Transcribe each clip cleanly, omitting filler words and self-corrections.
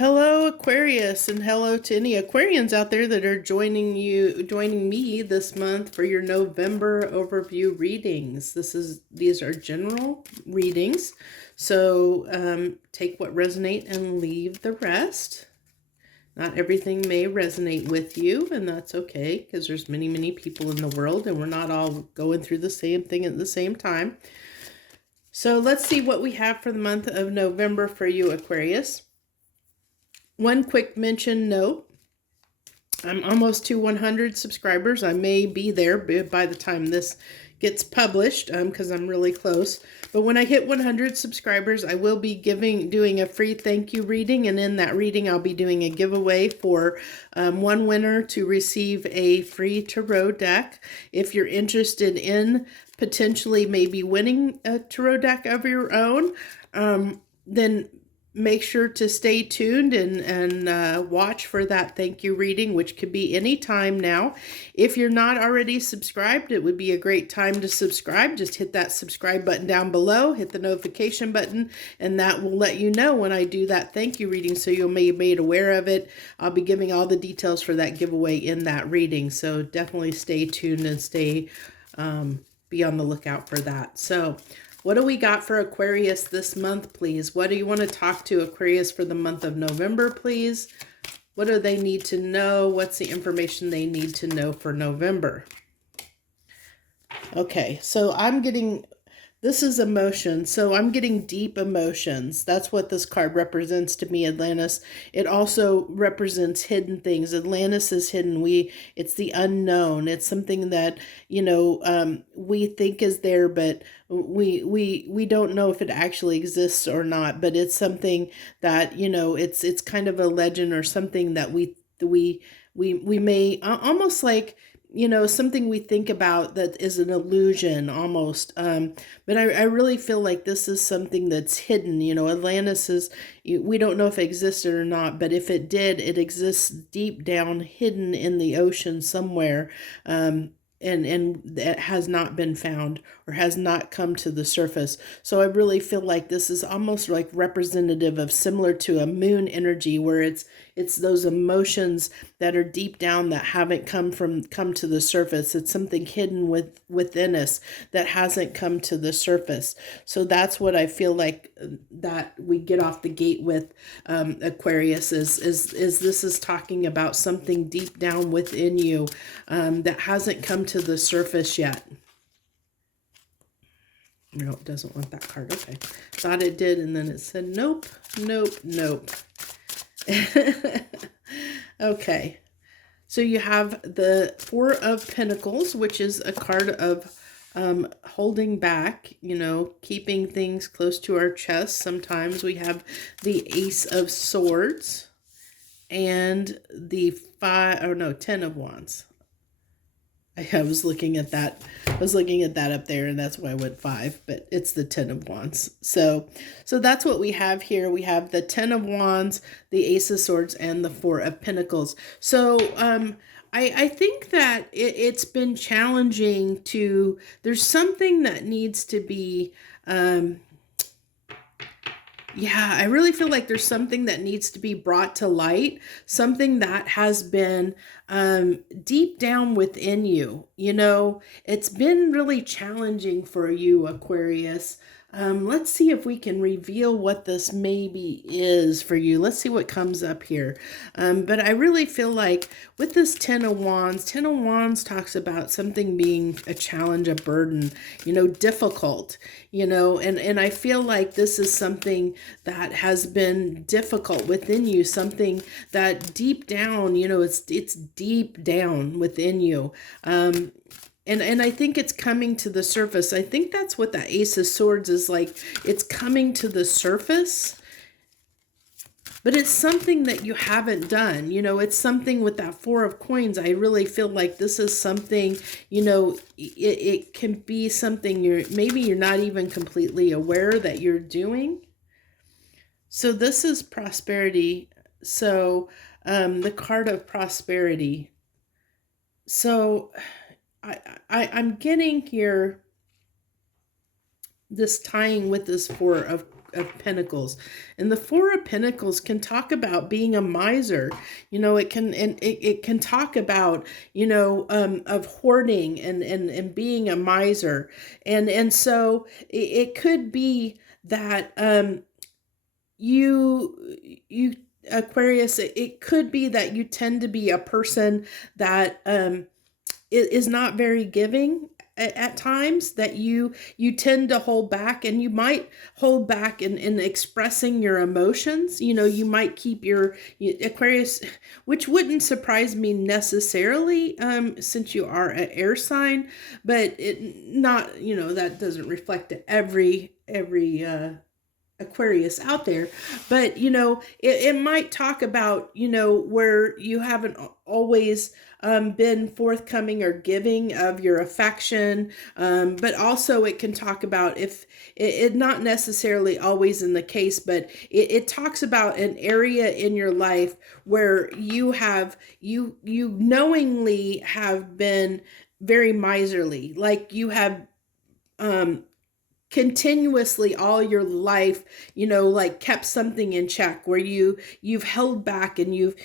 Hello, Aquarius, and hello to any Aquarians out there that are joining me this month for your November overview readings. These are general readings, so take what resonate and leave the rest. Not everything may resonate with you, and that's okay, because there's many people in the world, and we're not all going through the same thing at the same time. So let's see what we have for the month of November for you, Aquarius. One quick mention note, I'm almost to 100 subscribers. I may be there by the time this gets published because I'm really close. But when I hit 100 subscribers, I will be doing a free thank you reading. And in that reading, I'll be doing a giveaway for one winner to receive a free tarot deck. If you're interested in potentially maybe winning a tarot deck of your own, then make sure to stay tuned and watch for that thank you reading, which could be any time now. If you're not already subscribed, it would be a great time to subscribe. Just hit that subscribe button down below, hit the notification button, and that will let you know when I do that thank you reading, so you'll be made aware of it. I'll be giving all the details for that giveaway in that reading, so definitely stay tuned and be on the lookout for that. So what do we got for Aquarius this month, please? What do you want to talk to Aquarius for the month of November, please? What do they need to know? What's the information they need to know for November? Okay, so this is emotion. So I'm getting deep emotions. That's what this card represents to me, Atlantis. It also represents hidden things. Atlantis is hidden. It's the unknown. It's something that, we think is there, but we don't know if it actually exists or not. But it's something that, it's kind of a legend or something that we may almost like, something we think about that is an illusion almost. But I really feel like this is something that's hidden. Atlantis we don't know if it existed or not, but if it did, it exists deep down, hidden in the ocean somewhere. And that has not been found or has not come to the surface. So I really feel like this is almost like representative of similar to a moon energy, where it's those emotions that are deep down that haven't come to the surface. It's something hidden within us that hasn't come to the surface. So that's what I feel like that we get off the gate with, Aquarius, is this is talking about something deep down within you that hasn't come to the surface yet. No, it doesn't want that card. Okay. Thought it did, and then it said nope. Okay. So you have the Four of Pentacles, which is a card of holding back, keeping things close to our chest. Sometimes we have the Ace of Swords and the Ten of Wands. I was looking at that. I was looking at that up there, and that's why I went 5, but it's the Ten of Wands. So that's what we have here. We have the Ten of Wands, the Ace of Swords, and the Four of Pentacles. So I think that it's been challenging there's something that needs to be, I really feel like there's something that needs to be brought to light, something that has been deep down within you. It's been really challenging for you, Aquarius. Let's see if we can reveal what this maybe is for you. Let's see what comes up here. But I really feel like with this Ten of Wands talks about something being a challenge, a burden, difficult, and I feel like this is something that has been difficult within you, something that deep down, it's deep down within you. And I think it's coming to the surface. I think that's what the Ace of Swords is like. It's coming to the surface, but it's something that you haven't done. It's something with that Four of Coins. I really feel like this is something, it can be something maybe you're not even completely aware that you're doing. So this is prosperity. So the card of prosperity. So I'm getting here this tying with this Four of Pentacles. And the Four of Pentacles can talk about being a miser. It can talk about, of hoarding and being a miser. And so it could be that you Aquarius, it could be that you tend to be a person that is not very giving at times, that you tend to hold back, and you might hold back in expressing your emotions. You might keep your Aquarius, which wouldn't surprise me necessarily, since you are an air sign, but that doesn't reflect every Aquarius out there. But it might talk about where you haven't always been forthcoming or giving of your affection, but also it can talk about, if it not necessarily always in the case, but it talks about an area in your life where you knowingly have been very miserly, like you have continuously all your life, like kept something in check, where you've held back, and you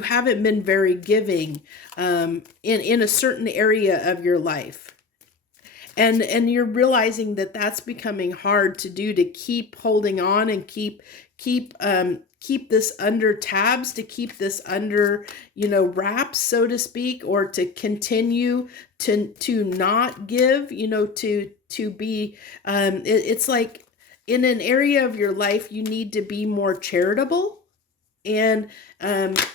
haven't been very giving in a certain area of your life. And you're realizing that that's becoming hard to do, to keep holding on and keep this under tabs, to keep this under, wraps, so to speak, or to continue to not give, to be, it's like in an area of your life, you need to be more charitable. And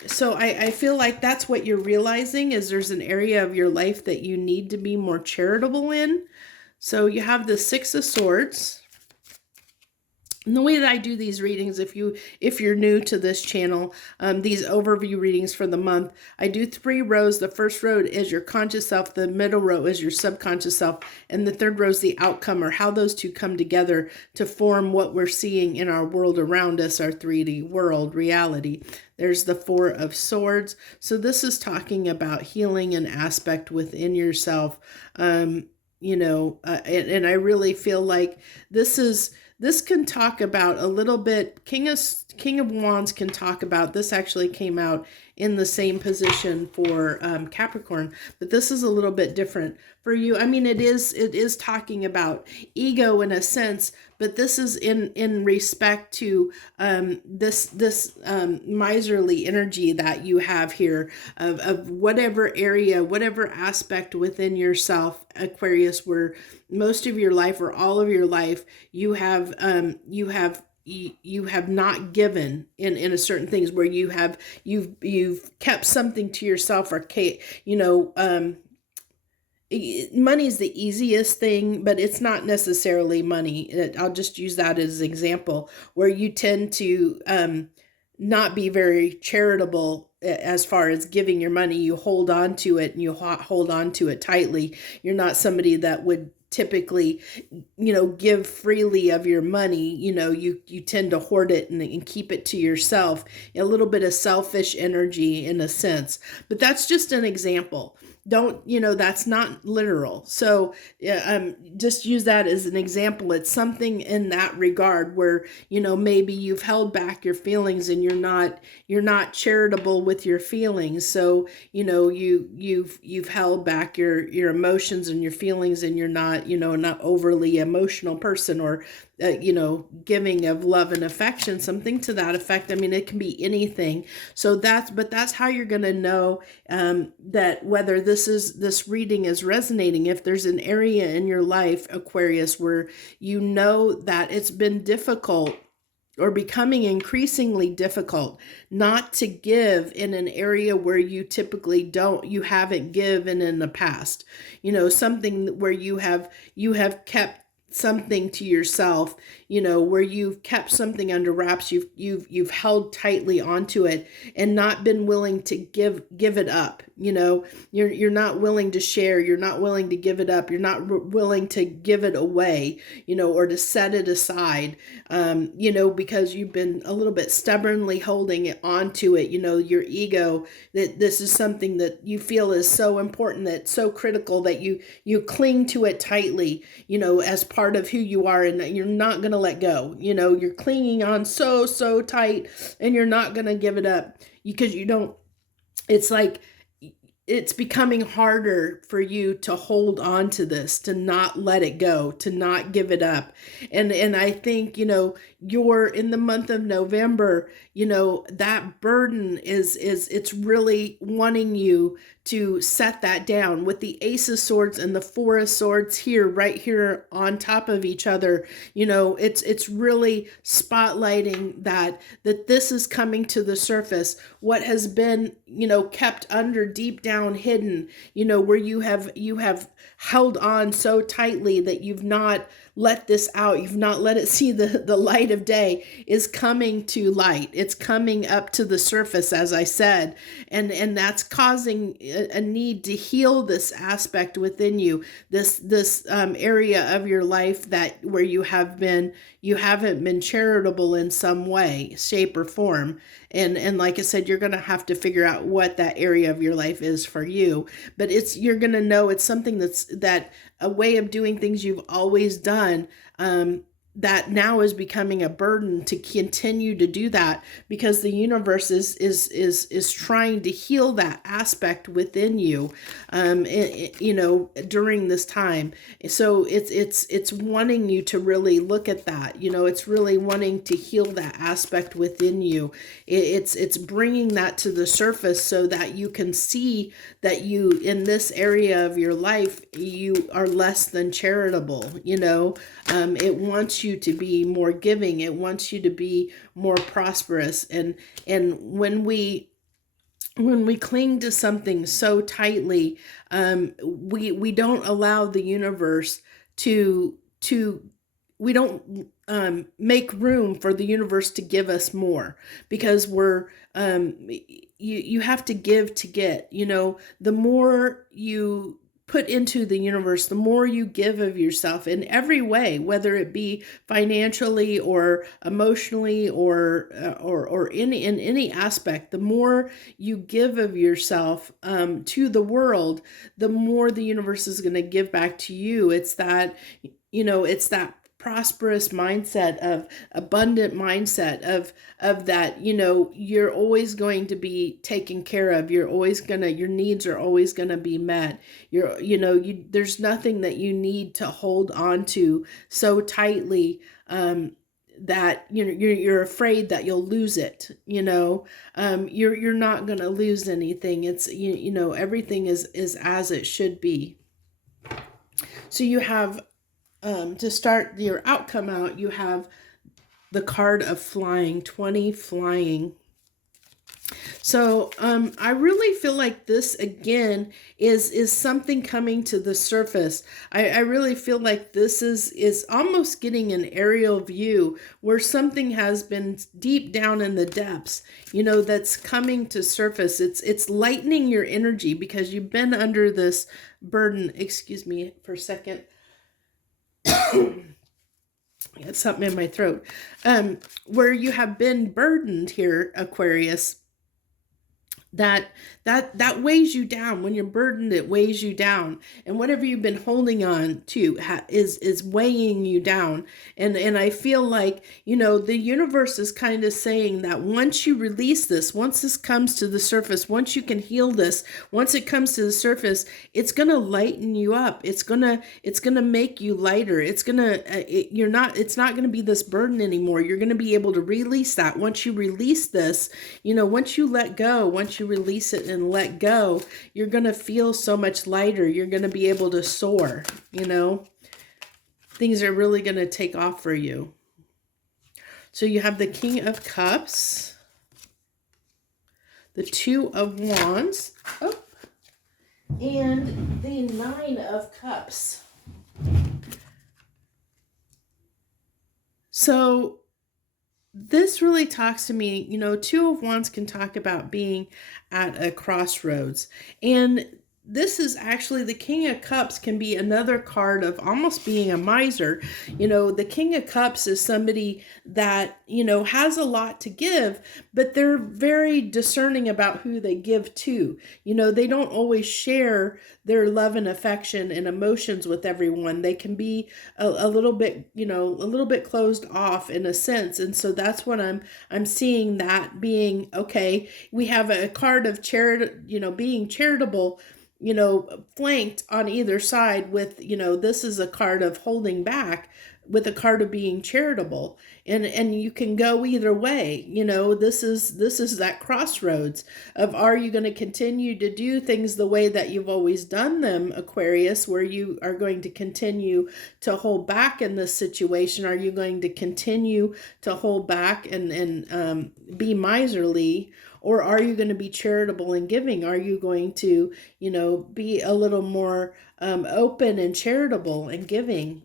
so I feel like that's what you're realizing, is there's an area of your life that you need to be more charitable in. So you have the Six of Swords. And the way that I do these readings, if you're new to this channel, these overview readings for the month, I do 3 rows. The first row is your conscious self, the middle row is your subconscious self, and the third row is the outcome, or how those two come together to form what we're seeing in our world around us, our 3D world, reality. There's the Four of Swords. So this is talking about healing an aspect within yourself, and I really feel like this can talk about a little bit, King of Wands can talk about, this actually came out in the same position for Capricorn, but this is a little bit different for you. I mean, it is talking about ego in a sense, but this is in respect to this miserly energy that you have here of whatever area, whatever aspect within yourself, Aquarius, where most of your life or all of your life you have not given in a certain things, where you've kept something to yourself, or money is the easiest thing, but it's not necessarily money. I'll just use that as an example, where you tend to not be very charitable as far as giving your money. You hold on to it, and you hold on to it tightly. You're not somebody that would typically, give freely of your money. You tend to hoard it and keep it to yourself. A little bit of selfish energy in a sense, but that's just an example. Don't, that's not literal. So just use that as an example. It's something in that regard where, maybe you've held back your feelings, and you're not charitable with your feelings. So, you've held back your emotions and your feelings, and you're not, not overly emotional person, or giving of love and affection, something to that effect. I mean, it can be anything. So that's how you're going to know that whether this reading is resonating. If there's an area in your life, Aquarius, where that it's been difficult or becoming increasingly difficult not to give in an area where you typically you haven't given in the past, something where you have kept something to yourself, where you've kept something under wraps, you've held tightly onto it and not been willing to give it up. You're not willing to share, you're not willing to give it up, you're not willing to give it away, or to set it aside, because you've been a little bit stubbornly holding it onto it, your ego, that this is something that you feel is so important, that's so critical, that you cling to it tightly, as part part of who you are, and you're not going to let go. You know, you're clinging on so tight, and you're not going to give it up because you don't, it's like, it's becoming harder for you to hold on to this, to not let it go, to not give it up. And I think, you know, you're in the month of November, you know, that burden is it's really wanting you to set that down with the Ace of Swords and the Four of Swords here, right here on top of each other. You know, it's really spotlighting that this is coming to the surface. What has been, you know, kept under, deep down, hidden, you know, where you have held on so tightly that you've not let this out, you've not let it see the light of day, is coming to light. It's coming up to the surface, as I said, and that's causing a need to heal this aspect within you, this area of your life that where you haven't been charitable in some way, shape, or form. And like I said, you're going to have to figure out what that area of your life is for you. But you're going to know it's something that a way of doing things you've always done, that now is becoming a burden to continue to do that, because the universe is trying to heal that aspect within you, you know, during this time. So it's wanting you to really look at that. You know, it's really wanting to heal that aspect within you. It's bringing that to the surface so that you can see that you, in this area of your life, you are less than charitable. You know, it wants you to be more giving. It wants you to be more prosperous. And when we cling to something so tightly, we don't allow the universe to we don't make room for the universe to give us more, because we're you have to give to get. You know, the more you put into the universe, the more you give of yourself in every way, whether it be financially or emotionally or in any aspect. The more you give of yourself to the world, the more the universe is going to give back to you. It's that, you know, it's that prosperous mindset, of abundant mindset, of that, you know, you're always going to be taken care of. Your needs are always gonna be met. There's nothing that you need to hold on to so tightly, that you're afraid that you'll lose it. You know, you're not gonna lose anything. It's, you know, everything is as it should be. So you have, to start your outcome out, you have the card of flying, 20 flying. So I really feel like this again is something coming to the surface. I really feel like this is almost getting an aerial view where something has been deep down in the depths, you know, that's coming to surface. It's lightening your energy because you've been under this burden. Excuse me for a second. Got something in my throat. Where you have been burdened here, Aquarius, that weighs you down. When you're burdened, it weighs you down, and whatever you've been holding on to is weighing you down. And I feel like, you know, the universe is kind of saying that once you release this, once this comes to the surface, once you can heal this, once it comes to the surface, it's gonna lighten you up. It's gonna make you lighter. It's not gonna be this burden anymore. You're gonna be able to release that. Once you release this, you know, once you let go, once you release it and let go, you're going to feel so much lighter. You're going to be able to soar, you know. Things are really going to take off for you. So you have the King of Cups, the Two of Wands, and the Nine of Cups. So this really talks to me, you know, Two of Wands can talk about being at a crossroads. And this is actually the King of Cups can be another card of almost being a miser. The King of Cups is somebody that, has a lot to give, but they're very discerning about who they give to. They don't always share their love and affection and emotions with everyone. They can be a little bit, a little bit closed off in a sense. And so that's what I'm seeing, that being, okay, we have a card of being charitable, flanked on either side with, this is a card of holding back with a card of being charitable. And you can go either way. This is that crossroads of, are you going to continue to do things the way that you've always done them, Aquarius, where you are going to continue to hold back in this situation? Are you going to continue to hold back and be miserly? Or are you going to be charitable and giving? Are you going to, be a little more open and charitable and giving?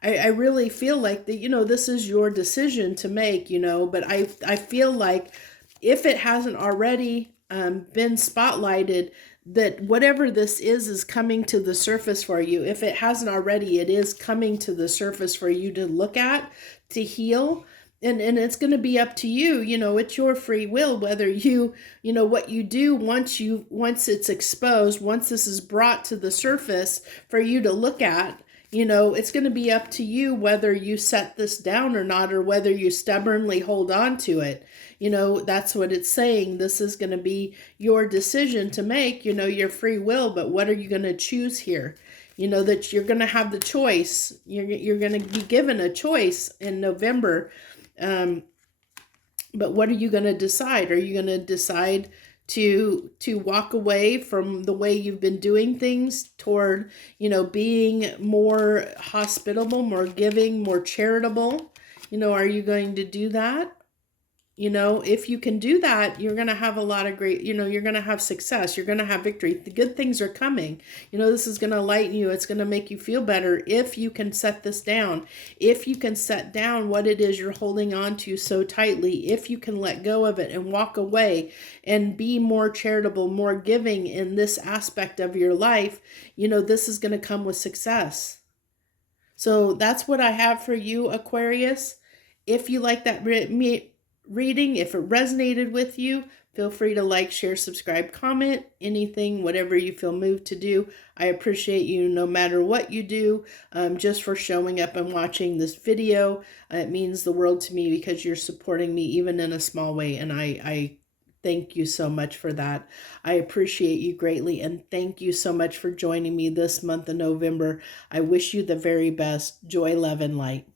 I really feel like that, this is your decision to make, but I feel like if it hasn't already been spotlighted, that whatever this is coming to the surface for you. If it hasn't already, it is coming to the surface for you to look at, to heal. And it's going to be up to you. It's your free will, whether what you do once it's exposed, once this is brought to the surface for you to look at. It's going to be up to you whether you set this down or not, or whether you stubbornly hold on to it. That's what it's saying. This is going to be your decision to make, your free will. But what are you going to choose here? That you're going to have the choice. You're going to be given a choice in November. But what are you going to decide? Are you going to decide to walk away from the way you've been doing things toward, being more hospitable, more giving, more charitable? Are you going to do that? If you can do that, you're going to have a lot of great, you're going to have success. You're going to have victory. The good things are coming. This is going to lighten you. It's going to make you feel better if you can set this down. If you can set down what it is you're holding on to so tightly, if you can let go of it and walk away and be more charitable, more giving in this aspect of your life, this is going to come with success. So that's what I have for you, Aquarius. If you like that reading, if it resonated with you, feel free to like, share, subscribe, comment, anything, whatever you feel moved to do. I appreciate you no matter what you do, just for showing up and watching this video. It means the world to me because you're supporting me even in a small way, and I thank you so much for that. I appreciate you greatly, and thank you so much for joining me this month of November. I wish you the very best. Joy, love, and light.